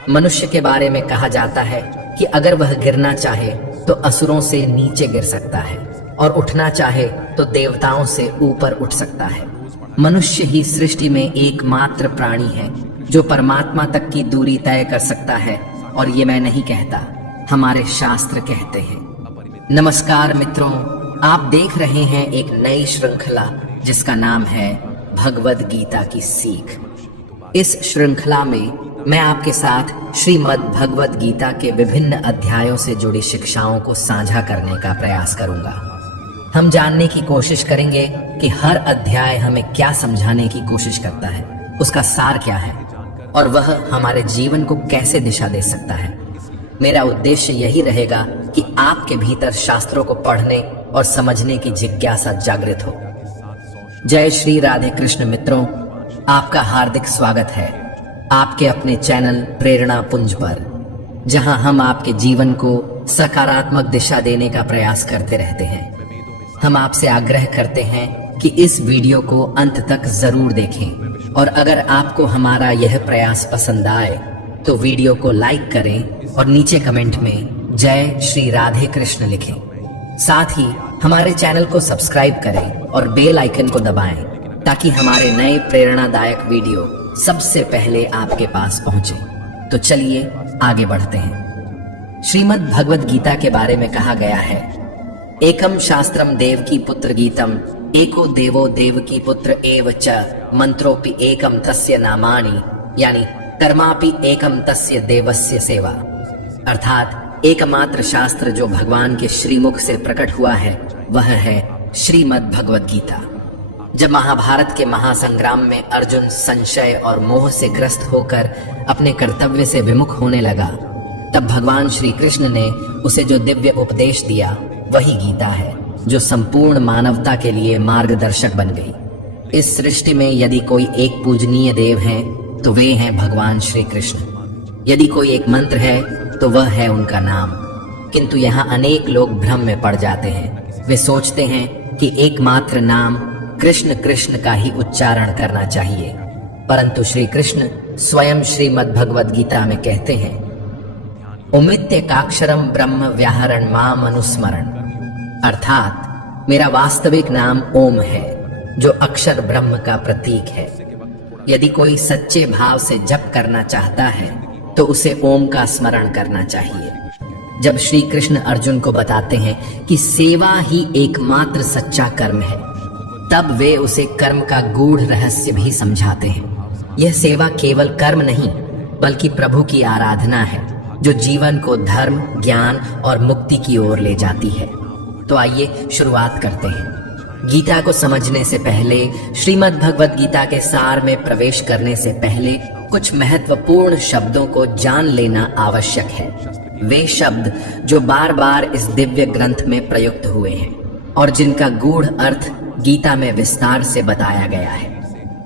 मनुष्य के बारे में कहा जाता है कि अगर वह गिरना चाहे तो असुरों से नीचे गिर सकता है और उठना चाहे तो देवताओं से ऊपर उठ सकता है। मनुष्य ही सृष्टि में एकमात्र प्राणी है जो परमात्मा तक की दूरी तय कर सकता है, और ये मैं नहीं कहता, हमारे शास्त्र कहते हैं। नमस्कार मित्रों, आप देख रहे हैं एक नई श्रृंखला जिसका नाम है भगवद गीता की सीख। इस श्रृंखला में मैं आपके साथ श्रीमद् भगवद गीता के विभिन्न अध्यायों से जुड़ी शिक्षाओं को साझा करने का प्रयास करूंगा। हम जानने की कोशिश करेंगे कि हर अध्याय हमें क्या समझाने की कोशिश करता है, उसका सार क्या है और वह हमारे जीवन को कैसे दिशा दे सकता है। मेरा उद्देश्य यही रहेगा कि आपके भीतर शास्त्रों को पढ़ने और समझने की जिज्ञासा जागृत हो। जय श्री राधे कृष्ण मित्रों, आपका हार्दिक स्वागत है आपके अपने चैनल प्रेरणा पुंज पर, जहां हम आपके जीवन को सकारात्मक दिशा देने का प्रयास करते रहते हैं। हम आपसे आग्रह करते हैं कि इस वीडियो को अंत तक जरूर देखें, और अगर आपको हमारा यह प्रयास पसंद आए तो वीडियो को लाइक करें और नीचे कमेंट में जय श्री राधे कृष्ण लिखें। साथ ही हमारे चैनल को सब्सक्राइब करें और बेल आइकन को दबाएं ताकि हमारे नए प्रेरणादायक वीडियो सबसे पहले आपके पास पहुंचे। तो चलिए आगे बढ़ते हैं। श्रीमद् भगवद गीता के बारे में कहा गया है, एकम शास्त्रम देवकी पुत्र गीतम, एको देवो देवकी पुत्र एव च, मंत्रोपि एकम तस्य नामानि, यानी कर्मापि एकम तस्य देवस्य सेवा। अर्थात एकमात्र शास्त्र जो भगवान के श्रीमुख से प्रकट हुआ है वह है श्रीमद् भगवद गीता। जब महाभारत के महासंग्राम में अर्जुन संशय और मोह से ग्रस्त होकर अपने कर्तव्य से विमुख होने लगा, तब भगवान श्री कृष्ण ने उसे जो दिव्य उपदेश दिया वही गीता है, जो संपूर्ण मानवता के लिए मार्गदर्शक बन गई। इस सृष्टि में यदि कोई एक पूजनीय देव है तो वे हैं भगवान श्री कृष्ण। यदि कोई एक मंत्र है तो वह है उनका नाम। किंतु यहाँ अनेक लोग भ्रम में पड़ जाते हैं। वे सोचते हैं कि एकमात्र नाम कृष्ण कृष्ण का ही उच्चारण करना चाहिए, परंतु श्री कृष्ण स्वयं श्रीमद् भगवद गीता में कहते हैं, उमित्येकाक्षरम ब्रह्म व्याहरण माम अनुस्मरण। अर्थात मेरा वास्तविक नाम ओम है, जो अक्षर ब्रह्म का प्रतीक है। यदि कोई सच्चे भाव से जप करना चाहता है तो उसे ओम का स्मरण करना चाहिए। जब श्री कृष्ण अर्जुन को बताते हैं कि सेवा ही एकमात्र सच्चा कर्म है, तब वे उसे कर्म का गूढ़ रहस्य भी समझाते हैं। यह सेवा केवल कर्म नहीं बल्कि प्रभु की आराधना है, जो जीवन को धर्म, ज्ञान और मुक्ति की ओर ले जाती है। तो आइए शुरुआत करते हैं। गीता को समझने से पहले, श्रीमद् भगवद गीता के सार में प्रवेश करने से पहले कुछ महत्वपूर्ण शब्दों को जान लेना आवश्यक है। वे शब्द जो बार बार इस दिव्य ग्रंथ में प्रयुक्त हुए हैं और जिनका गूढ़ अर्थ गीता में विस्तार से बताया गया है।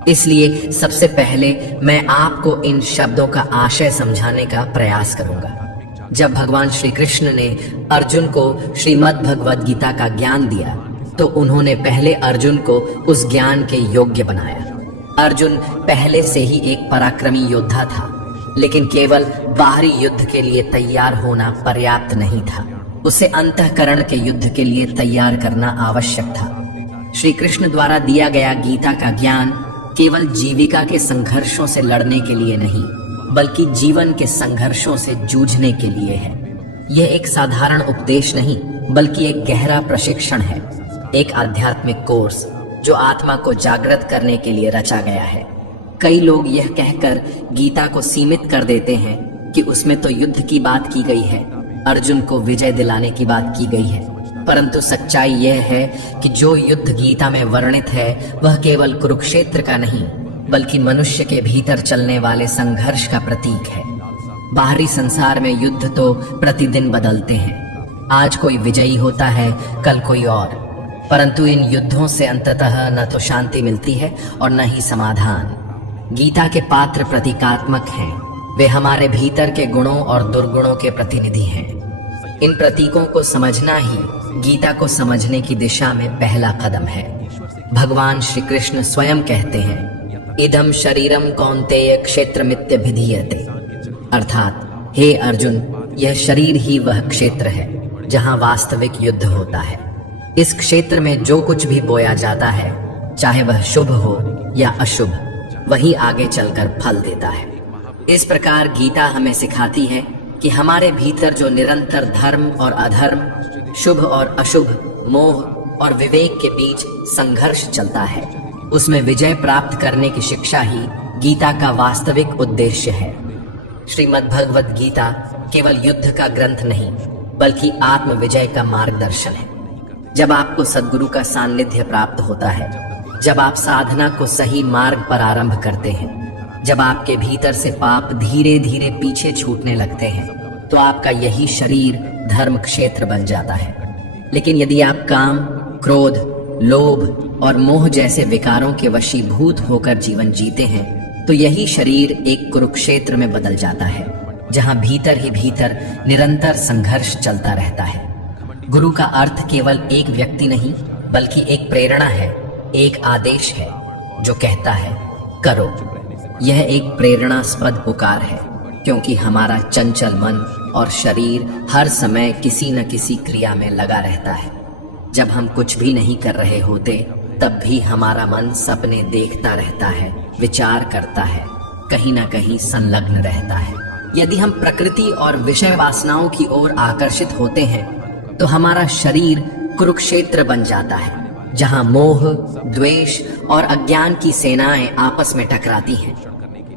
इसलिए सबसे पहले मैं आपको इन शब्दों का आशय समझाने का प्रयास करूंगा। जब भगवान श्री कृष्ण ने अर्जुन को श्रीमद् भगवद गीता का ज्ञान दिया तो उन्होंने पहले अर्जुन को उस ज्ञान के योग्य बनाया। अर्जुन पहले से ही एक पराक्रमी योद्धा था, लेकिन केवल बाहरी युद्ध के लिए तैयार होना पर्याप्त नहीं था। उसे अंतःकरण के युद्ध के लिए तैयार करना आवश्यक था। श्री कृष्ण द्वारा दिया गया गीता का ज्ञान केवल जीविका के संघर्षों से लड़ने के लिए नहीं, बल्कि जीवन के संघर्षों से जूझने के लिए है। यह एक साधारण उपदेश नहीं बल्कि एक गहरा प्रशिक्षण है, एक आध्यात्मिक कोर्स जो आत्मा को जागृत करने के लिए रचा गया है। कई लोग यह कहकर गीता को सीमित कर देते हैं कि उसमें तो युद्ध की बात की गई है, अर्जुन को विजय दिलाने की बात की गई है, परंतु सच्चाई यह है कि जो युद्ध गीता में वर्णित है वह केवल कुरुक्षेत्र का नहीं बल्कि मनुष्य के भीतर चलने वाले संघर्ष का प्रतीक है। बाहरी संसार में युद्ध तो प्रतिदिन बदलते हैं, आज कोई विजयी होता है, कल कोई और, परंतु इन युद्धों से अंततः न तो शांति मिलती है और न ही समाधान। गीता के पात्र प्रतीकात्मक हैं, वे हमारे भीतर के गुणों और दुर्गुणों के प्रतिनिधि हैं। इन प्रतीकों को समझना ही गीता को समझने की दिशा में पहला कदम है। भगवान श्री कृष्ण स्वयं कहते हैं, इदम शरीरम कौन्तेय क्षेत्रमित्यभिधीयते। अर्थात हे अर्जुन, यह शरीर ही वह क्षेत्र है जहां वास्तविक युद्ध होता है। इस क्षेत्र में जो कुछ भी बोया जाता है, चाहे वह शुभ हो या अशुभ, वही आगे चलकर फल देता है। इस प्रकार गीता हमें सिखाती है कि हमारे भीतर जो निरंतर धर्म और अधर्म, शुभ और अशुभ, मोह और विवेक के बीच संघर्ष चलता है, उसमें विजय प्राप्त करने की शिक्षा ही गीता का वास्तविक उद्देश्य है। श्रीमद् भगवद गीता केवल युद्ध का ग्रंथ नहीं, बल्कि आत्म विजय का मार्गदर्शन है। जब आपको सद्गुरु का सान्निध्य प्राप्त होता है, जब आप साधना को सही मार्ग पर आरंभ करते हैं, जब आपके भीतर से पाप धीरे धीरे पीछे छूटने लगते हैं, तो आपका यही शरीर धर्म क्षेत्र बन जाता है। लेकिन यदि आप काम, क्रोध, लोभ और मोह जैसे विकारों के वशीभूत होकर जीवन जीते हैं, तो यही शरीर एक कुरुक्षेत्र में बदल जाता है, जहां भीतर ही भीतर निरंतर संघर्ष चलता रहता है। गुरु का अर्थ केवल एक व्यक्ति नहीं, बल्कि एक प्रेरणा है, एक आदेश है जो कहता है करो। यह एक प्रेरणास्पद पुकार है, क्योंकि हमारा चंचल मन और शरीर हर समय किसी न किसी क्रिया में लगा रहता है। जब हम कुछ भी नहीं कर रहे होते, तब भी हमारा मन सपने देखता रहता है, विचार करता है, कहीं ना कहीं संलग्न रहता है। यदि हम प्रकृति और विषय वासनाओं की ओर आकर्षित होते हैं, तो हमारा शरीर कुरुक्षेत्र बन जाता है, जहां मोह, द्वेष और अज्ञान की सेनाएं आपस में टकराती हैं।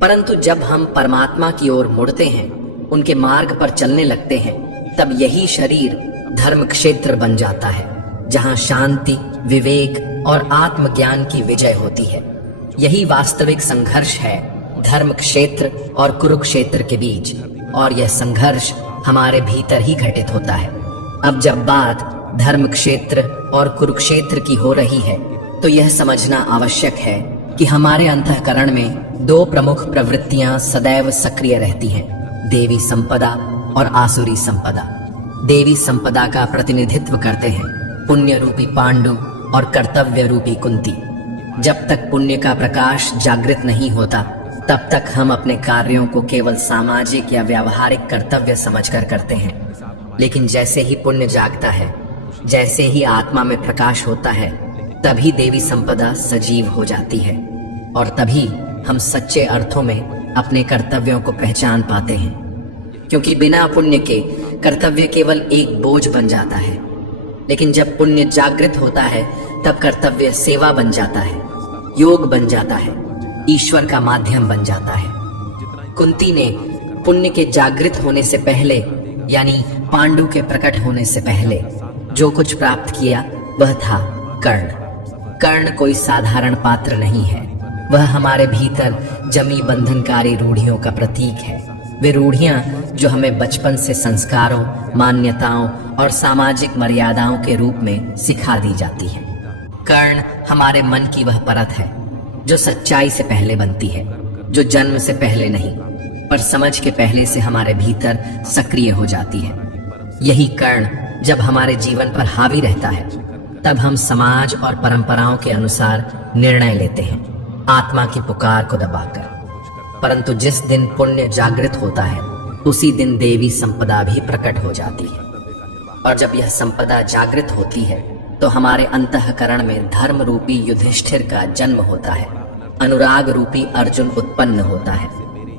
परंतु जब हम परमात्मा की ओर मुड़ते हैं, उनके मार्ग पर चलने लगते हैं, तब यही शरीर धर्म क्षेत्र बन जाता है, जहां शांति, विवेक और आत्मज्ञान की विजय होती है। यही वास्तविक संघर्ष है धर्म क्षेत्र और कुरुक्षेत्र के बीच, और यह संघर्ष हमारे भीतर ही घटित होता है। अब जब बात धर्म क्षेत्र और कुरुक्षेत्र की हो रही है, तो यह समझना आवश्यक है कि हमारे अंतःकरण में दो प्रमुख प्रवृत्तियां सदैव सक्रिय रहती हैं, देवी संपदा और आसुरी संपदा। देवी संपदा का प्रतिनिधित्व करते हैं पुण्य रूपी पांडु और कर्तव्य रूपी कुंती। जब तक पुण्य का प्रकाश जागृत नहीं होता, तब तक हम अपने कार्यों को केवल सामाजिक या व्यावहारिक कर्तव्य समझकर करते हैं। लेकिन जैसे ही पुण्य जागता है, जैसे ही आत्मा में प्रकाश होता है, तभी देवी संपदा सजीव हो जाती है, और तभी हम सच्चे अर्थों में अपने कर्तव्यों को पहचान पाते हैं। क्योंकि बिना पुण्य के कर्तव्य केवल एक बोझ बन जाता है, लेकिन जब पुण्य जागृत होता है, तब कर्तव्य सेवा बन जाता है, योग बन जाता है, ईश्वर का माध्यम बन जाता है। कुंती ने पुण्य के जागृत होने से पहले, यानी पांडु के प्रकट होने से पहले, जो कुछ प्राप्त किया वह था कर्ण। कर्ण कोई साधारण पात्र नहीं है, वह हमारे भीतर जमी बंधनकारी रूढ़ियों का प्रतीक है। वे रूढ़ियां जो हमें बचपन से संस्कारों, मान्यताओं और सामाजिक मर्यादाओं के रूप में सिखा दी जाती हैं। कर्ण हमारे मन की वह परत है जो सच्चाई से पहले बनती है, जो जन्म से पहले नहीं, पर समझ के पहले से हमारे भीतर सक्रिय हो जाती है। यही कर्ण जब हमारे जीवन पर हावी रहता है, तब हम समाज और परंपराओं के अनुसार निर्णय लेते हैं, आत्मा की पुकार को दबाकर। परंतु जिस दिन पुण्य जागृत होता है, उसी दिन देवी संपदा भी प्रकट हो जाती है। और जब यह संपदा जागृत होती है, तो हमारे अंतःकरण में धर्म रूपी युधिष्ठिर का जन्म होता है, अनुराग रूपी अर्जुन उत्पन्न होता है।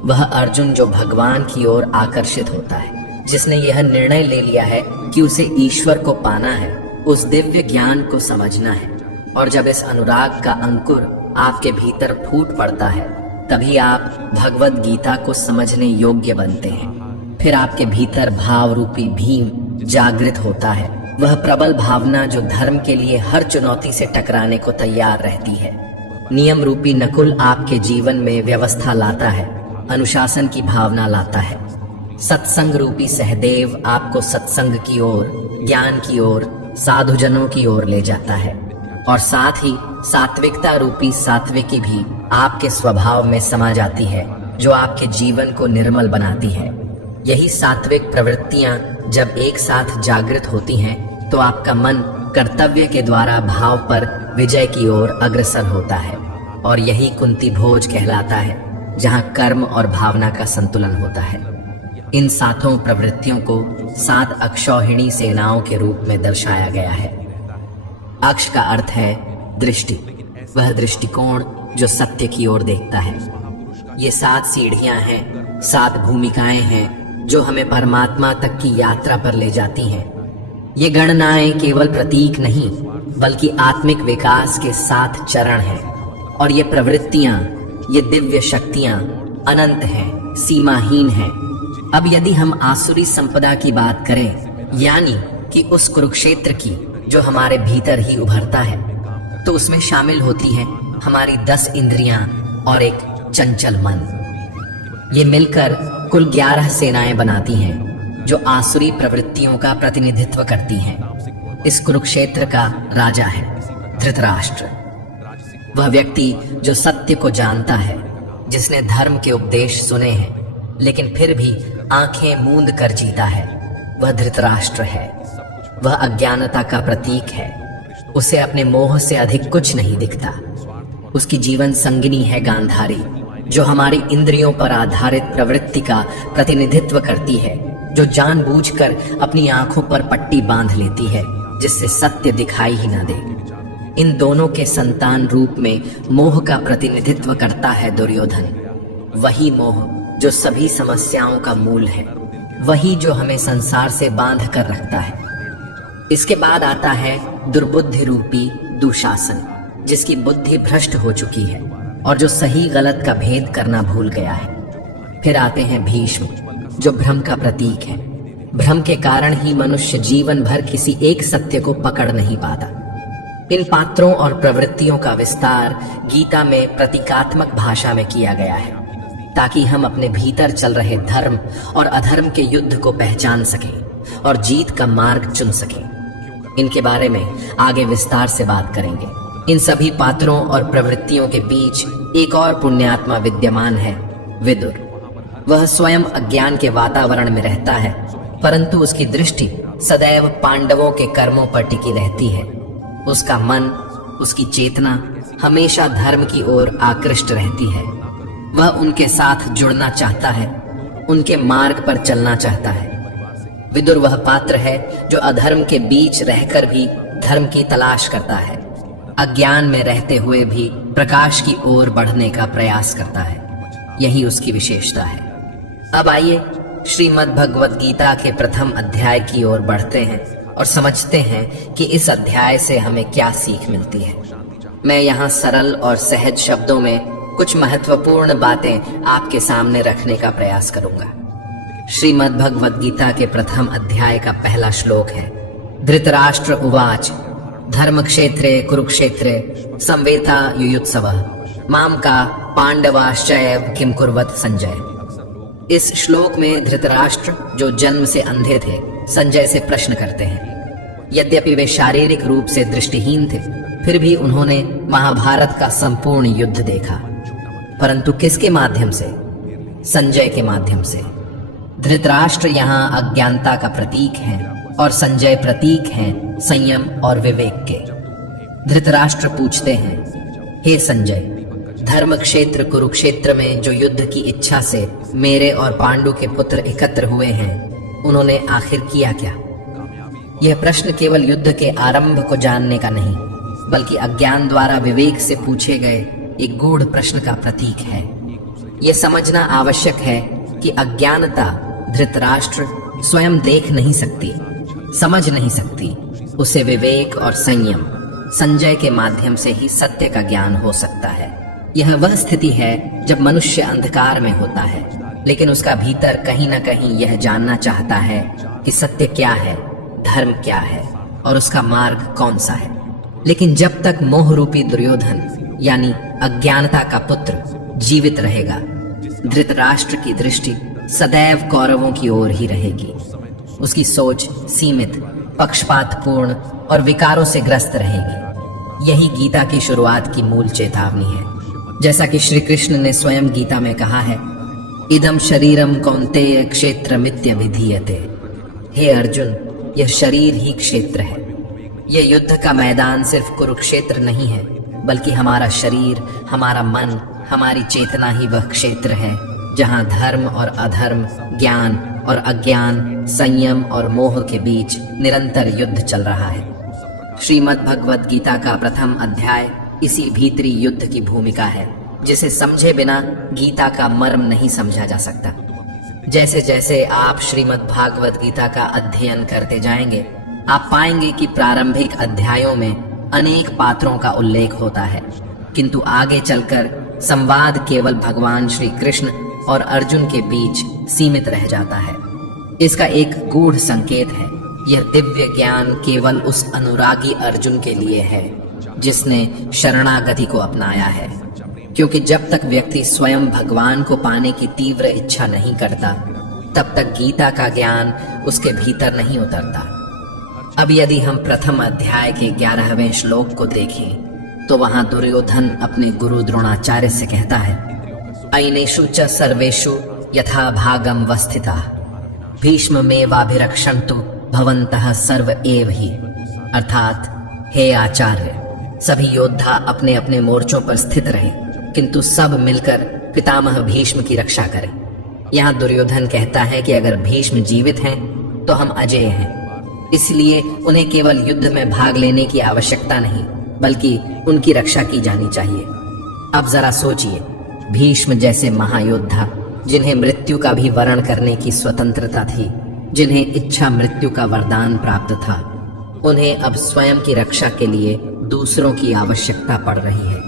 वह अर्जुन जो भगवान की ओर आकर्षित होता है, जिसने यह निर्णय ले लिया है कि उसे ईश्वर को पाना है, उस दिव्य ज्ञान को समझना है। और जब इस अनुराग का अंकुर आपके भीतर फूट पड़ता है, तभी आप भगवद गीता को समझने योग्य बनते हैं। फिर आपके भीतर भाव रूपी भीम जागृत होता है, वह प्रबल भावना जो धर्म के लिए हर चुनौती से टकराने को तैयार रहती है। नियम रूपी नकुल आपके जीवन में व्यवस्था लाता है, अनुशासन की भावना लाता है। सत्संग रूपी सहदेव आपको सत्संग की ओर, ज्ञान की ओर, साधुजनों की ओर ले जाता है। और साथ ही सात्विकता रूपी सात्विकी भी आपके स्वभाव में समा जाती है, जो आपके जीवन को निर्मल बनाती है। यही सात्विक प्रवृत्तियां जब एक साथ जागृत होती हैं, तो आपका मन कर्तव्य के द्वारा भाव पर विजय की ओर अग्रसर होता है। और यही कुंती भोज कहलाता है, जहां कर्म और भावना का संतुलन होता है। इन सातों प्रवृत्तियों को 7 अक्षौहिणी सेनाओं के रूप में दर्शाया गया है। अक्ष का अर्थ है दृष्टि, वह दृष्टिकोण जो सत्य की ओर देखता है। ये 7 सीढ़ियां हैं, 7 भूमिकाएं हैं जो हमें परमात्मा तक की यात्रा पर ले जाती हैं। ये गणनाएं केवल प्रतीक नहीं बल्कि आत्मिक विकास के 7 चरण हैं। और ये प्रवृत्तियां, ये दिव्य शक्तियां अनंत हैं, सीमाहीन हैं। अब यदि हम आसुरी संपदा की बात करें, यानी कि उस कुरुक्षेत्र की जो हमारे भीतर ही उभरता है, तो उसमें शामिल होती है हमारी 10 इंद्रियां और एक चंचल मन। ये मिलकर कुल 11 सेनाएं बनाती हैं जो आसुरी प्रवृत्तियों का प्रतिनिधित्व करती हैं। इस कुरुक्षेत्र का राजा है धृतराष्ट्र, वह व्यक्ति जो सत्य को जानता है, जिसने धर्म के उपदेश सुने हैं लेकिन फिर भी आंखें मूंद कर जीता है, वह धृतराष्ट्र है। वह अज्ञानता का प्रतीक है, उसे अपने मोह से अधिक कुछ नहीं दिखता। उसकी जीवन संगिनी है गांधारी, जो हमारी इंद्रियों पर आधारित प्रवृत्ति का प्रतिनिधित्व करती है, जो जानबूझकर अपनी आंखों पर पट्टी बांध लेती है जिससे सत्य दिखाई ही ना दे। इन दोनों के संतान रूप में मोह का प्रतिनिधित्व करता है दुर्योधन। वही मोह जो सभी समस्याओं का मूल है, वही जो हमें संसार से बांध कर रखता है। इसके बाद आता है दुर्बुद्धि रूपी दुशासन, जिसकी बुद्धि भ्रष्ट हो चुकी है और जो सही गलत का भेद करना भूल गया है। फिर आते हैं भीष्म, जो भ्रम का प्रतीक है। भ्रम के कारण ही मनुष्य जीवन भर किसी एक सत्य को पकड़ नहीं पाता। इन पात्रों और प्रवृत्तियों का विस्तार गीता में प्रतीकात्मक भाषा में किया गया है, ताकि हम अपने भीतर चल रहे धर्म और अधर्म के युद्ध को पहचान सकें और जीत का मार्ग चुन सकें। इनके बारे में आगे विस्तार से बात करेंगे। इन सभी पात्रों और प्रवृत्तियों के बीच एक और पुण्यात्मा विद्यमान है, विदुर। वह स्वयं अज्ञान के वातावरण में रहता है, परंतु उसकी दृष्टि सदैव पांडवों के कर्मों पर टिकी रहती है। उसका मन, उसकी चेतना हमेशा धर्म की ओर आकृष्ट रहती है। वह उनके साथ जुड़ना चाहता है, उनके मार्ग पर चलना चाहता है। विदुर वह पात्र है जो अधर्म के बीच रहकर भी धर्म की तलाश करता है, अज्ञान में रहते हुए भी प्रकाश की ओर बढ़ने का प्रयास करता है। यही उसकी विशेषता है। अब आइए श्रीमद् भगवद गीता के प्रथम अध्याय की ओर बढ़ते हैं और समझते हैं कि इस अध्याय से हमें क्या सीख मिलती है। मैं यहाँ सरल और सहज शब्दों में कुछ महत्वपूर्ण बातें आपके सामने रखने का प्रयास करूंगा। श्रीमद् भगवद गीता के प्रथम अध्याय का पहला श्लोक है, धृतराष्ट्र उवाच धर्म क्षेत्रे कुरुक्षेत्रे संवेता युयुत्सवः माम का पांडवाश्चैव किम कुर्वत संजय। इस श्लोक में धृतराष्ट्र, जो जन्म से अंधे थे, संजय से प्रश्न करते हैं। यद्यपि वे शारीरिक रूप से दृष्टिहीन थे, फिर भी उन्होंने महाभारत का संपूर्ण युद्ध देखा, परंतु किसके माध्यम से? संजय के माध्यम से। धृतराष्ट्र यहाँ अज्ञानता का प्रतीक है और संजय प्रतीक हैं संयम और विवेक के। धृतराष्ट्र पूछते हैं, हे संजय, धर्म क्षेत्र कुरुक्षेत्र में जो युद्ध की इच्छा से मेरे और पांडु के पुत्र एकत्र हुए हैं, उन्होंने आखिर किया क्या? यह प्रश्न केवल युद्ध के आरंभ को जानने का नहीं, बल्कि अज्ञान द्वारा विवेक से पूछे गए एक गूढ़ प्रश्न का प्रतीक है। यह समझना आवश्यक है कि अज्ञानता धृतराष्ट्र स्वयं देख नहीं सकती, समझ नहीं सकती। उसे विवेक और संयम संजय के माध्यम से ही सत्य का ज्ञान हो सकता है। यह वह स्थिति है जब मनुष्य अंधकार में होता है, लेकिन उसका भीतर कहीं न कहीं यह जानना चाहता है कि सत्य क्या है, धर्म क्या है और उसका मार्ग कौन सा है। लेकिन जब तक मोह रूपी दुर्योधन यानी अज्ञानता का पुत्र जीवित रहेगा, धृतराष्ट्र की दृष्टि सदैव कौरवों की ओर ही रहेगी। उसकी सोच सीमित, पक्षपातपूर्ण और विकारों से ग्रस्त रहेगी। यही गीता की शुरुआत की मूल चेतावनी है। जैसा कि श्री कृष्ण ने स्वयं गीता में कहा है, इदम शरीरम कौन्तेय क्षेत्रमित्य विधीयते। हे अर्जुन, यह शरीर ही क्षेत्र है। यह युद्ध का मैदान सिर्फ कुरुक्षेत्र नहीं है, बल्कि हमारा शरीर, हमारा मन, हमारी चेतना ही वह क्षेत्र है जहाँ धर्म और अधर्म, ज्ञान और अज्ञान, संयम और मोह के बीच निरंतर युद्ध चल रहा है। श्रीमद् भगवद गीता का प्रथम अध्याय इसी भीतरी युद्ध की भूमिका है, जिसे समझे बिना गीता का मर्म नहीं समझा जा सकता। जैसे जैसे आप श्रीमद् भागवत गीता का अध्ययन करते जाएंगे, आप पाएंगे कि प्रारंभिक अध्यायों में अनेक पात्रों का उल्लेख होता है, किंतु आगे चलकर संवाद केवल भगवान श्री कृष्ण और अर्जुन के बीच सीमित रह जाता है। इसका एक गूढ़ संकेत है, यह दिव्य ज्ञान केवल उस अनुरागी अर्जुन के लिए है जिसने शरणागति को अपनाया है, क्योंकि जब तक व्यक्ति स्वयं भगवान को पाने की तीव्र इच्छा नहीं करता, तब तक गीता का ज्ञान उसके भीतर नहीं उतरता। अब यदि हम प्रथम अध्याय के 11वें श्लोक को देखें तो वहां दुर्योधन अपने गुरु द्रोणाचार्य से कहता है, अयनेषु च सर्वेषु यथा भागम वस्थिताः भीष्म मेवाभिरक्षन्तु भवन्तः सर्व एव ही। अर्थात हे आचार्य, सभी योद्धा अपने अपने मोर्चों पर स्थित रहे, किंतु सब मिलकर पितामह भीष्म की रक्षा करें। यहाँ दुर्योधन कहता है कि अगर भीष्म जीवित हैं तो हम अजेय हैं, इसलिए उन्हें केवल युद्ध में भाग लेने की आवश्यकता नहीं, बल्कि उनकी रक्षा की जानी चाहिए। अब जरा सोचिए, भीष्म जैसे महायोद्धा जिन्हें मृत्यु का भी वर्ण करने की स्वतंत्रता थी, जिन्हें इच्छा मृत्यु का वरदान प्राप्त था, उन्हें अब स्वयं की रक्षा के लिए दूसरों की आवश्यकता पड़ रही है।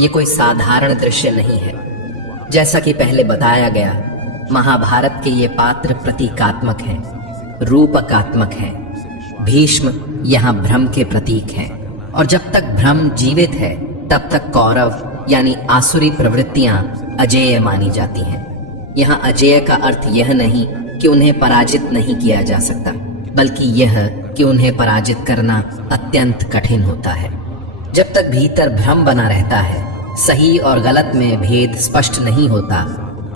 ये कोई साधारण दृश्य नहीं है। जैसा कि पहले बताया गया, महाभारत के ये पात्र प्रतीकात्मक हैं, रूपकात्मक हैं। भीष्म यहाँ भ्रम के प्रतीक हैं, और जब तक भ्रम जीवित है तब तक कौरव यानी आसुरी प्रवृत्तियां अजेय मानी जाती हैं। यहाँ अजेय का अर्थ यह नहीं कि उन्हें पराजित नहीं किया जा सकता, बल्कि यह कि उन्हें पराजित करना अत्यंत कठिन होता है। जब तक भीतर भ्रम बना रहता है, सही और गलत में भेद स्पष्ट नहीं होता,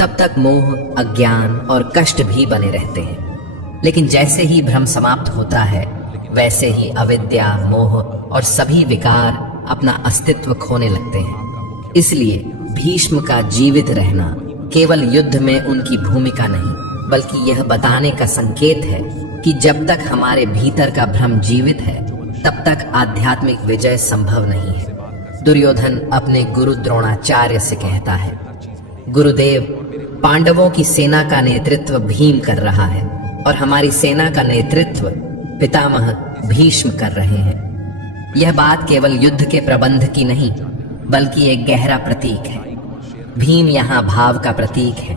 तब तक मोह, अज्ञान और कष्ट भी बने रहते हैं। लेकिन जैसे ही भ्रम समाप्त होता है, वैसे ही अविद्या, मोह और सभी विकार अपना अस्तित्व खोने लगते हैं। इसलिए भीष्म का जीवित रहना केवल युद्ध में उनकी भूमिका नहीं, बल्कि यह बताने का संकेत है कि जब तक हमारे भीतर का भ्रम जीवित है, तब तक आध्यात्मिक विजय संभव नहीं है। दुर्योधन अपने गुरु द्रोणाचार्य से कहता है, गुरुदेव, पांडवों की सेना का नेतृत्व भीम कर रहा है और हमारी सेना का नेतृत्व पितामह भीष्म कर रहे हैं। यह बात केवल युद्ध के प्रबंध की नहीं, बल्कि एक गहरा प्रतीक है। भीम यहाँ भाव का प्रतीक है,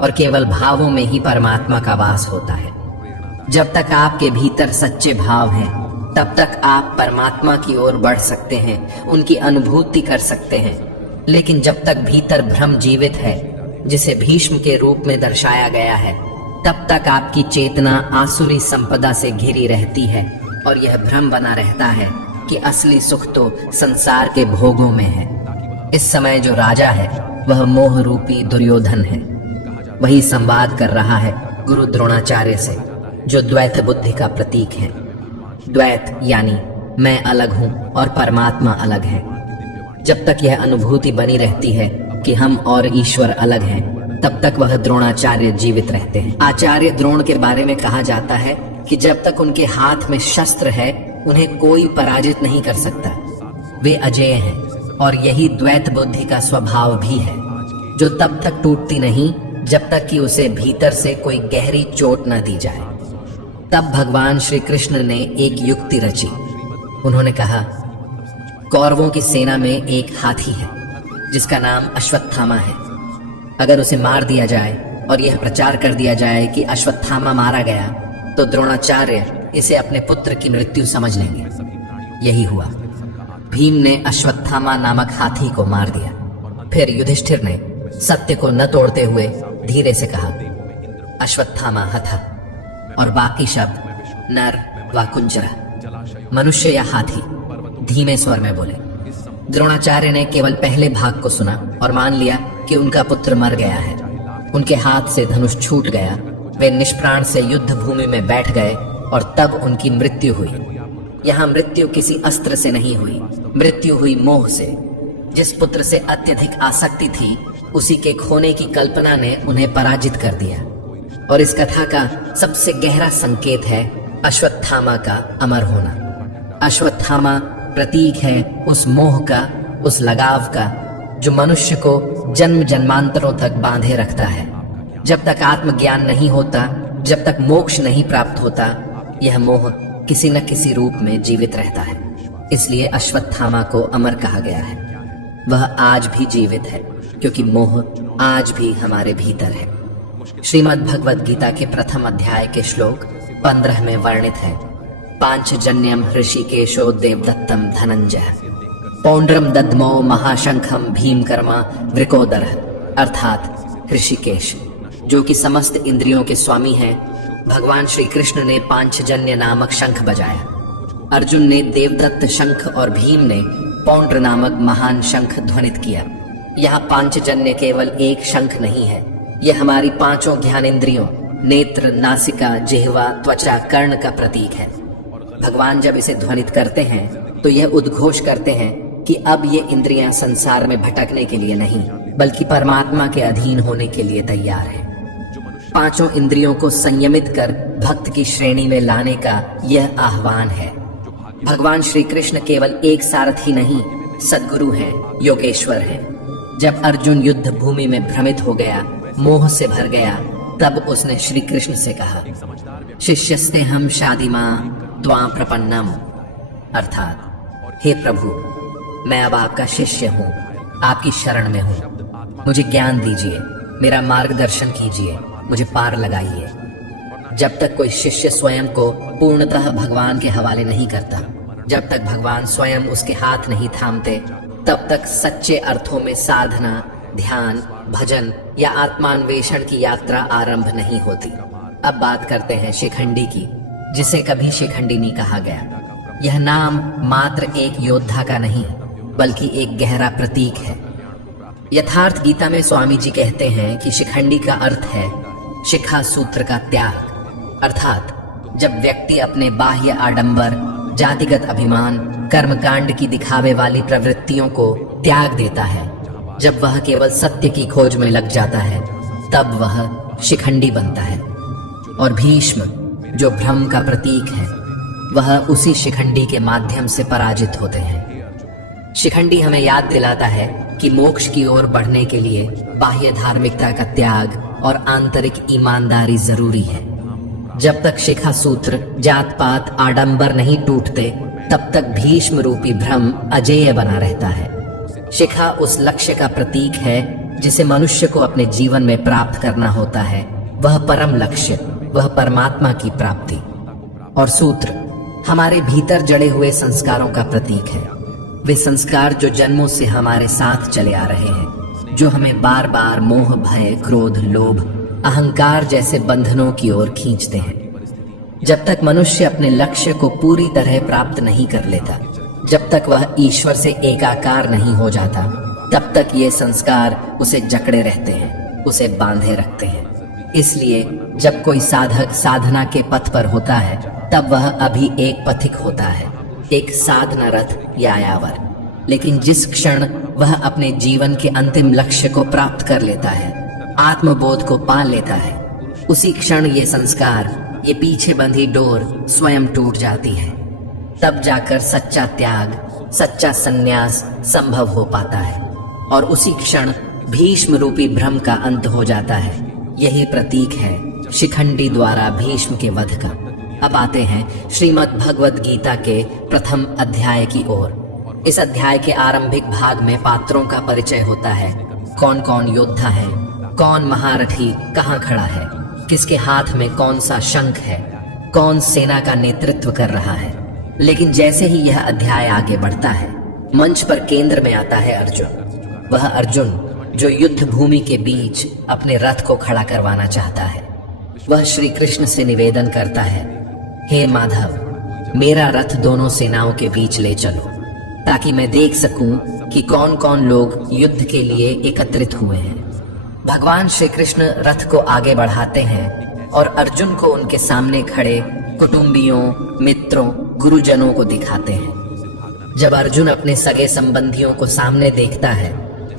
और केवल भावों में ही परमात्मा का वास होता है। जब तक आपके भीतर सच्चे भाव हैं, तब तक आप परमात्मा की ओर बढ़ सकते हैं, उनकी अनुभूति कर सकते हैं। लेकिन जब तक भीतर भ्रम जीवित है, जिसे भीष्म के रूप में दर्शाया गया है, तब तक आपकी चेतना आसुरी संपदा से घिरी रहती है, और यह भ्रम बना रहता है कि असली सुख तो संसार के भोगों में है। इस समय जो राजा है वह मोह रूपी दुर्योधन है। वही संवाद कर रहा है गुरु द्रोणाचार्य से, जो द्वैत बुद्धि का प्रतीक है। द्वैत यानी मैं अलग हूँ और परमात्मा अलग है। जब तक यह अनुभूति बनी रहती है कि हम और ईश्वर अलग हैं, तब तक वह द्रोणाचार्य जीवित रहते हैं। आचार्य द्रोण के बारे में कहा जाता है कि जब तक उनके हाथ में शस्त्र है, उन्हें कोई पराजित नहीं कर सकता। वे अजेय हैं, और यही द्वैत बुद्धि का स्वभाव भी है, जो तब तक टूटती नहीं जब तक कि उसे भीतर से कोई गहरी चोट न दी जाए। तब भगवान श्री कृष्ण ने एक युक्ति रची। उन्होंने कहा, कौरवों की सेना में एक हाथी है जिसका नाम अश्वत्थामा है। अगर उसे मार दिया जाए और यह प्रचार कर दिया जाए कि अश्वत्थामा मारा गया, तो द्रोणाचार्य इसे अपने पुत्र की मृत्यु समझ लेंगे। यही हुआ। भीम ने अश्वत्थामा नामक हाथी को मार दिया। फिर युधिष्ठिर ने सत्य को न तोड़ते हुए धीरे से कहा, अश्वत्थामा हथा, और बाकी शब्द नर व कुंजरा, मनुष्य या हाथी, धीमे स्वर में बोले। द्रोणाचार्य ने केवल पहले भाग को सुना और मान लिया कि उनका पुत्र मर गया है। उनके हाथ से धनुष छूट गया। वे निष्प्राण से युद्ध भूमि में बैठ गए और तब उनकी मृत्यु हुई। यहाँ मृत्यु किसी अस्त्र से नहीं हुई, मृत्यु हुई मोह से। जिस पुत्र से अत्यधिक आसक्ति थी, उसी के खोने की कल्पना ने उन्हें पराजित कर दिया। और इस कथा का सबसे गहरा संकेत है अश्वत्थामा का अमर होना। अश्वत्थामा प्रतीक है उस मोह का, उस लगाव का जो मनुष्य को जन्म जन्मांतरों तक बांधे रखता है। जब तक आत्मज्ञान नहीं होता, जब तक मोक्ष नहीं प्राप्त होता, यह मोह किसी न किसी रूप में जीवित रहता है। इसलिए अश्वत्थामा को अमर कहा गया है। वह आज भी जीवित है क्योंकि मोह आज भी हमारे भीतर है। श्रीमद् भगवद गीता के प्रथम अध्याय के श्लोक 15 में वर्णित है, पांचजन्यम ऋषिकेशो देवदत्तम धनंजय पौंड्रम दद्मो महाशंखम भीमकर्मा वृकोदर, अर्थात ऋषिकेश जो कि समस्त इंद्रियों के स्वामी हैं। भगवान श्री कृष्ण ने पांचजन्य नामक शंख बजाया, अर्जुन ने देवदत्त शंख और भीम ने पौंड्र नामक महान शंख ध्वनित किया। यहाँ पांचजन्य केवल एक शंख नहीं है, यह हमारी पांचों ज्ञानेंद्रियों नेत्र, नासिका, जिह्वा, त्वचा, कर्ण का प्रतीक है। भगवान जब इसे ध्वनित करते हैं तो यह उद्घोष करते हैं कि अब ये इंद्रियां संसार में भटकने के लिए नहीं बल्कि परमात्मा के अधीन होने के लिए तैयार है। पांचों इंद्रियों को संयमित कर भक्त की श्रेणी में लाने का यह आह्वान है। भगवान श्री कृष्ण केवल एक सारथी नहीं, सद्गुरु हैं, योगेश्वर हैं। जब अर्जुन युद्ध भूमि में भ्रमित हो गया, मोह से भर गया, तब उसने श्री कृष्ण से कहा, शिष्यस्ते हम शादिमा त्वां प्रपन्नम, अर्थात हे प्रभु, मैं अब आपका शिष्य हूँ, आपकी शरण में हूँ। मुझे ज्ञान दीजिए, मेरा मार्गदर्शन कीजिए, मुझे पार लगाइए। जब तक कोई शिष्य स्वयं को पूर्णतः भगवान के हवाले नहीं करता, जब तक भगवान स्वयं उसके हाथ नहीं थामते, तब तक सच्चे अर्थों में साधना, ध्यान, भजन या आत्मान्वेषण की यात्रा आरंभ नहीं होती। अब बात करते हैं शिखंडी की, जिसे कभी शिखंडी नहीं कहा गया। यह नाम मात्र एक योद्धा का नहीं बल्कि एक गहरा प्रतीक है। यथार्थ गीता में स्वामी जी कहते हैं कि शिखंडी का अर्थ है शिखा सूत्र का त्याग, अर्थात जब व्यक्ति अपने बाह्य आडंबर, जातिगत अभिमान, कर्मकांड की दिखावे वाली प्रवृत्तियों को त्याग देता है, जब वह केवल सत्य की खोज में लग जाता है, तब वह शिखंडी बनता है। और भीष्म जो भ्रम का प्रतीक है, वह उसी शिखंडी के माध्यम से पराजित होते हैं। शिखंडी हमें याद दिलाता है कि मोक्ष की ओर बढ़ने के लिए बाह्य धार्मिकता का त्याग और आंतरिक ईमानदारी जरूरी है। जब तक शिखा सूत्र, जात पात, आडंबर नहीं टूटते, तब तक भीष्म रूपी भ्रम अजेय बना रहता है। शिखा उस लक्ष्य का प्रतीक है जिसे मनुष्य को अपने जीवन में प्राप्त करना होता है, वह परम लक्ष्य, वह परमात्मा की प्राप्ति। और सूत्र हमारे भीतर जड़े हुए संस्कारों का प्रतीक है, वे संस्कार जो जन्मों से हमारे साथ चले आ रहे हैं, जो हमें बार बार मोह, भय, क्रोध, लोभ, अहंकार जैसे बंधनों की ओर खींचते हैं। जब तक मनुष्य अपने लक्ष्य को पूरी तरह प्राप्त नहीं कर लेता, जब तक वह ईश्वर से एकाकार नहीं हो जाता, तब तक ये संस्कार उसे जकड़े रहते हैं, उसे बांधे रखते हैं। इसलिए जब कोई साधक साधना के पथ पर होता है, तब वह अभी एक पथिक होता है, एक साधना रथ यायावर। लेकिन जिस क्षण वह अपने जीवन के अंतिम लक्ष्य को प्राप्त कर लेता है, आत्मबोध को पा लेता है, उसी क्षण ये संस्कार, ये पीछे बंधी डोर स्वयं टूट जाती है। तब जाकर सच्चा त्याग, सच्चा संन्यास संभव हो पाता है और उसी क्षण भीष्म रूपी भ्रम का अंत हो जाता है। यही प्रतीक है शिखंडी द्वारा भीष्म के वध का। अब आते हैं श्रीमद् भगवद गीता के प्रथम अध्याय की ओर। इस अध्याय के आरंभिक भाग में पात्रों का परिचय होता है, कौन कौन योद्धा है, कौन महारथी कहाँ खड़ा है, किसके हाथ में कौन सा शंख है, कौन सेना का नेतृत्व कर रहा है। लेकिन जैसे ही यह अध्याय आगे बढ़ता है, मंच पर केंद्र में आता है अर्जुन। वह अर्जुन जो युद्ध भूमि के बीच अपने रथ को खड़ा करवाना चाहता है। वह श्री कृष्ण से निवेदन करता है, हे माधव, मेरा रथ दोनों सेनाओं के बीच ले चलो, ताकि मैं देख सकूं कि कौन कौन लोग युद्ध के लिए एकत्रित हुए हैं। भगवान श्री कृष्ण रथ को आगे बढ़ाते हैं और अर्जुन को उनके सामने खड़े कुटुंबियों, मित्रों, गुरुजनों को दिखाते हैं। जब अर्जुन अपने सगे संबंधियों को सामने देखता है,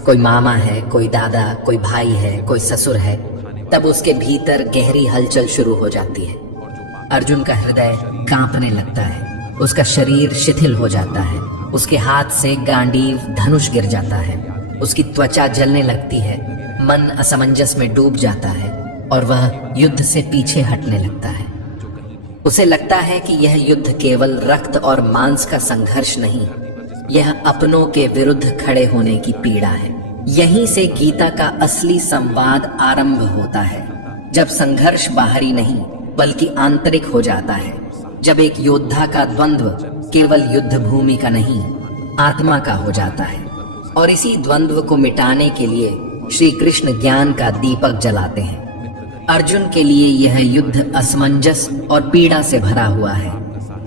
कोई मामा है, कोई दादा, कोई भाई है, कोई ससुर है, तब उसके भीतर गहरी हलचल शुरू हो जाती है। अर्जुन का हृदय कांपने लगता है, उसका शरीर शिथिल हो जाता है, उसके हाथ से गांडीव धनुष गिर जाता है, उसकी त्वचा जलने लगती है, मन असमंजस में डूब जाता है और वह युद्ध से पीछे हटने लगता है। उसे लगता है कि यह युद्ध केवल रक्त और मांस का संघर्ष नहीं, यह अपनों के विरुद्ध खड़े होने की पीड़ा है। यहीं से गीता का असली संवाद आरंभ होता है, जब संघर्ष बाहरी नहीं बल्कि आंतरिक हो जाता है, जब एक योद्धा का द्वंद्व केवल युद्ध भूमि का नहीं, आत्मा का हो जाता है। और इसी द्वंद्व को मिटाने के लिए श्री कृष्ण ज्ञान का दीपक जलाते हैं। अर्जुन के लिए यह युद्ध असमंजस और पीड़ा से भरा हुआ है।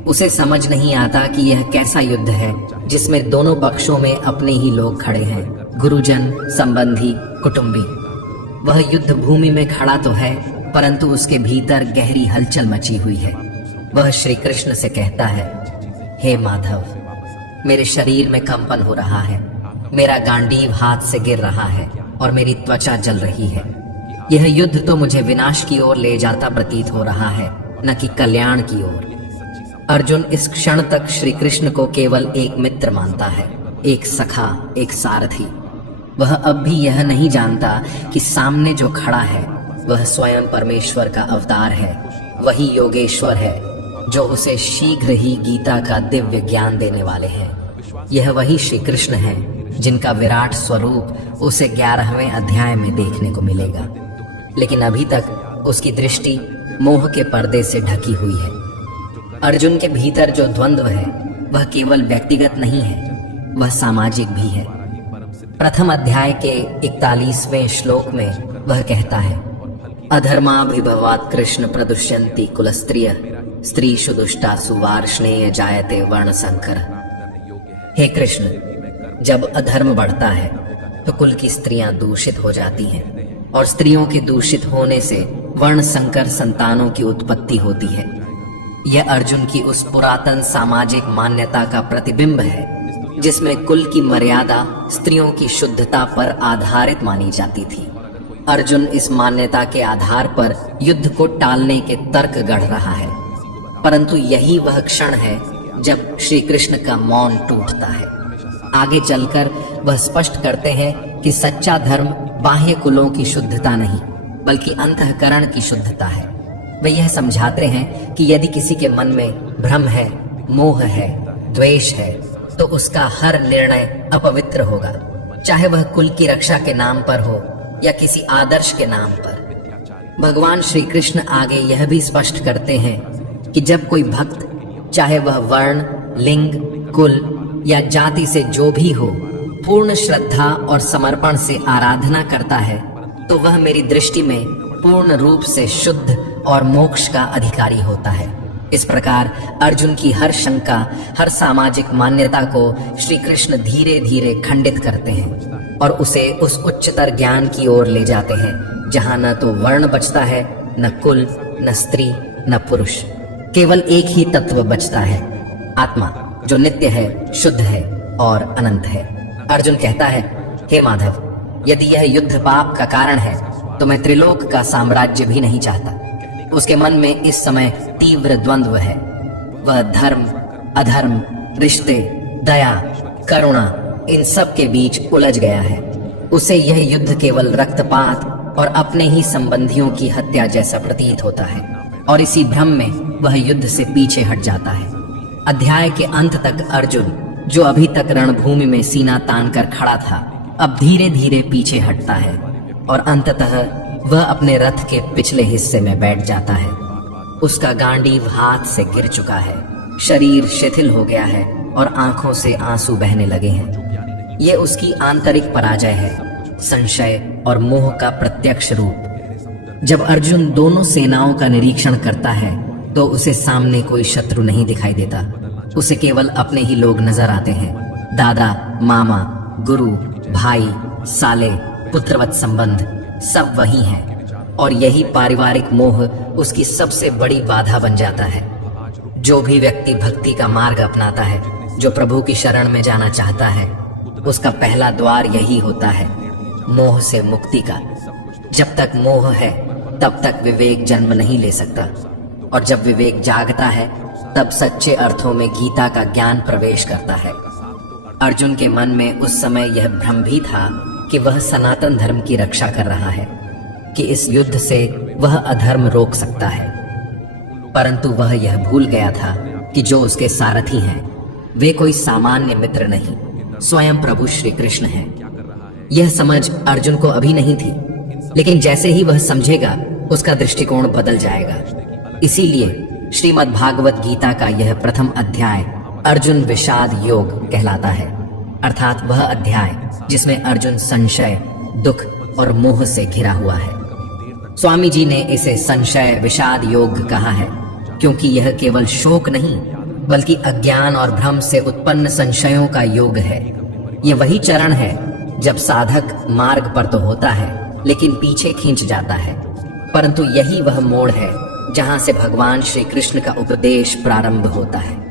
उसे समझ नहीं आता कि यह कैसा युद्ध है जिसमें दोनों पक्षों में अपने ही लोग खड़े हैं, गुरुजन, संबंधी, कुटुंबी। वह युद्ध भूमि में खड़ा तो है, परंतु उसके भीतर गहरी हलचल मची हुई है। वह श्री कृष्ण से कहता है, हे माधव, मेरे शरीर में कंपन हो रहा है, मेरा गांडीव हाथ से गिर रहा है और मेरी त्वचा जल रही है। यह युद्ध तो मुझे विनाश की ओर ले जाता प्रतीत हो रहा है, न कि कल्याण की ओर। अर्जुन इस क्षण तक श्री कृष्ण को केवल एक मित्र मानता है, एक सखा, एक सारथी। वह अब भी यह नहीं जानता कि सामने जो खड़ा है वह स्वयं परमेश्वर का अवतार है, वही योगेश्वर है जो उसे शीघ्र ही गीता का दिव्य ज्ञान देने वाले हैं। यह वही श्री कृष्ण है जिनका विराट स्वरूप उसे 11वें अध्याय में देखने को मिलेगा। लेकिन अभी तक उसकी दृष्टि मोह के पर्दे से ढकी हुई है। अर्जुन के भीतर जो द्वंद्व है वह केवल व्यक्तिगत नहीं है, वह सामाजिक भी है। प्रथम अध्याय के 41वें श्लोक में वह कहता है, अधर्माभिभवात् कृष्ण प्रदुष्यन्ति कुलस्त्रिय स्त्रीषु दुष्टासु वार्ष्णेय जायते वर्ण संकर। हे कृष्ण, जब अधर्म बढ़ता है तो कुल की स्त्रियां दूषित हो जाती हैं और स्त्रियों के दूषित होने से वर्ण संकर संतानों की उत्पत्ति होती है। यह अर्जुन की उस पुरातन सामाजिक मान्यता का प्रतिबिंब है जिसमें कुल की मर्यादा स्त्रियों की शुद्धता पर आधारित मानी जाती थी। अर्जुन इस मान्यता के आधार पर युद्ध को टालने के तर्क गढ़ रहा है, परंतु यही वह क्षण है जब श्री कृष्ण का मौन टूटता है। आगे चलकर वह स्पष्ट करते हैं कि सच्चा धर्म बाह्य कुलों की शुद्धता नहीं बल्कि अंतःकरण की शुद्धता है। वे यह समझाते हैं कि यदि किसी के मन में भ्रम है, मोह है, द्वेष है, तो उसका हर निर्णय अपवित्र होगा, चाहे वह कुल की रक्षा के नाम पर हो या किसी आदर्श के नाम पर। भगवान श्री कृष्ण आगे यह भी स्पष्ट करते हैं कि जब कोई भक्त, चाहे वह वर्ण, लिंग, कुल या जाति से जो भी हो, पूर्ण श्रद्धा और समर्पण से आराधना करता है तो वह मेरी दृष्टि में पूर्ण रूप से शुद्ध और मोक्ष का अधिकारी होता है। इस प्रकार अर्जुन की हर शंका, हर सामाजिक मान्यता को श्री कृष्ण धीरे धीरे खंडित करते हैं और उसे उस उच्चतर ज्ञान की ओर ले जाते हैं जहां न तो वर्ण बचता है, न कुल, न स्त्री, न पुरुष। केवल एक ही तत्व बचता है, आत्मा, जो नित्य है, शुद्ध है और अनंत है। अर्जुन कहता है, हे माधव, यदि यह युद्ध पाप का कारण है तो मैं त्रिलोक का साम्राज्य भी नहीं चाहता। उसके मन में इस समय तीव्र द्वंद्व है। वह धर्म, अधर्म, रिश्ते, दया, करुणा, इन सब के बीच उलझ गया है। उसे यह युद्ध केवल रक्तपात और अपने ही संबंधियों की हत्या जैसा प्रतीत होता है और इसी भ्रम में वह युद्ध से पीछे हट जाता है। अध्याय के अंत तक अर्जुन, जो अभी तक रणभूमि में सीना तान कर खड़ा था, अब धीरे धीरे पीछे हटता है और अंततः वह अपने रथ के पिछले हिस्से में बैठ जाता है। उसका गांडीव हाथ से गिर चुका है, शरीर शिथिल हो गया है और आंखों से आंसू बहने लगे हैं। ये उसकी आंतरिक पराजय है, संशय और मोह का प्रत्यक्ष रूप। जब अर्जुन दोनों सेनाओं का निरीक्षण करता है तो उसे सामने कोई शत्रु नहीं दिखाई देता। उसे केवल अपने ही लोग नजर आते हैं, दादा, मामा, गुरु, भाई, साले, पुत्रवत संबंध, सब वही हैं और यही पारिवारिक मोह उसकी सबसे बड़ी बाधा बन जाता है। जो भी व्यक्ति भक्ति का मार्ग अपनाता है, जो प्रभु की शरण में जाना चाहता है, उसका पहला द्वार यही होता है, मोह से मुक्ति का। जब तक मोह है तब तक विवेक जन्म नहीं ले सकता, और जब विवेक जागता है तब सच्चे अर्थों में गीता का ज्ञान प्रवेश करता है। अर्जुन के मन में उस समय यह भ्रम भी था कि वह सनातन धर्म की रक्षा कर रहा है, कि इस युद्ध से वह अधर्म रोक सकता है। परंतु वह यह भूल गया था कि जो उसके सारथी हैं वे कोई सामान्य मित्र नहीं, स्वयं प्रभु श्री कृष्ण हैं। यह समझ अर्जुन को अभी नहीं थी, लेकिन जैसे ही वह समझेगा उसका दृष्टिकोण बदल जाएगा। इसीलिए श्रीमद् भागवत गीता का यह प्रथम अध्याय अर्जुन विषाद योग कहलाता है, अर्थात वह अध्याय जिसमें अर्जुन संशय, दुख और मोह से घिरा हुआ है। स्वामी जी ने इसे संशय विषाद योग कहा है, क्योंकि यह केवल शोक नहीं बल्कि अज्ञान और भ्रम से उत्पन्न संशयों का योग है। यह वही चरण है जब साधक मार्ग पर तो होता है लेकिन पीछे खींच जाता है, परंतु यही वह मोड़ है जहां से भगवान श्री कृष्ण का उपदेश प्रारंभ होता है।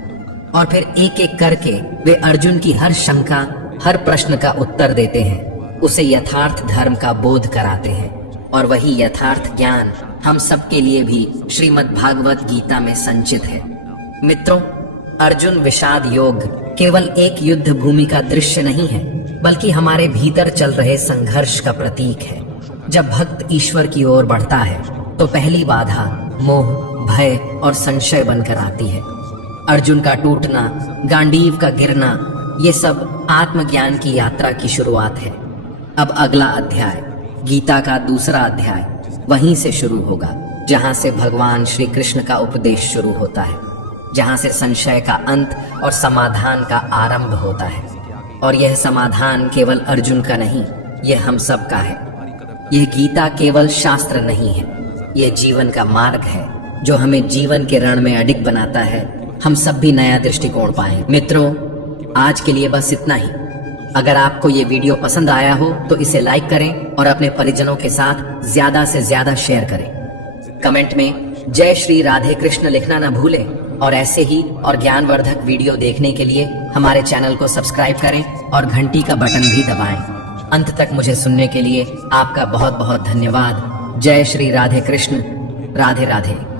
और फिर एक एक करके वे अर्जुन की हर शंका, हर प्रश्न का उत्तर देते हैं, उसे यथार्थ धर्म का बोध कराते हैं, और वही यथार्थ ज्ञान हम सबके लिए भी श्रीमद् भागवत गीता में संचित है। मित्रों, अर्जुन विषाद योग केवल एक युद्ध भूमि का दृश्य नहीं है, बल्कि हमारे भीतर चल रहे संघर्ष का प्रतीक है। जब भक्त ईश्वर की ओर बढ़ता है तो पहली बाधा मोह, भय और संशय बनकर आती है। अर्जुन का टूटना, गांडीव का गिरना, ये सब आत्मज्ञान की यात्रा की शुरुआत है। अब अगला अध्याय, गीता का दूसरा अध्याय, वहीं से शुरू होगा जहां से भगवान श्री कृष्ण का उपदेश शुरू होता है, जहां से संशय का अंत और समाधान का आरंभ होता है। और यह समाधान केवल अर्जुन का नहीं, यह हम सब का है। यह गीता केवल शास्त्र नहीं है, यह जीवन का मार्ग है जो हमें जीवन के रण में अडिग बनाता है। हम सब भी नया दृष्टिकोण पाएं। मित्रों, आज के लिए बस इतना ही। अगर आपको ये वीडियो पसंद आया हो तो इसे लाइक करें और अपने परिजनों के साथ ज्यादा से ज्यादा शेयर करें। कमेंट में जय श्री राधे कृष्ण लिखना न भूलें, और ऐसे ही और ज्ञानवर्धक वीडियो देखने के लिए हमारे चैनल को सब्सक्राइब करें और घंटी का बटन भी दबाएं। अंत तक मुझे सुनने के लिए आपका बहुत बहुत धन्यवाद। जय श्री राधे कृष्ण। राधे राधे।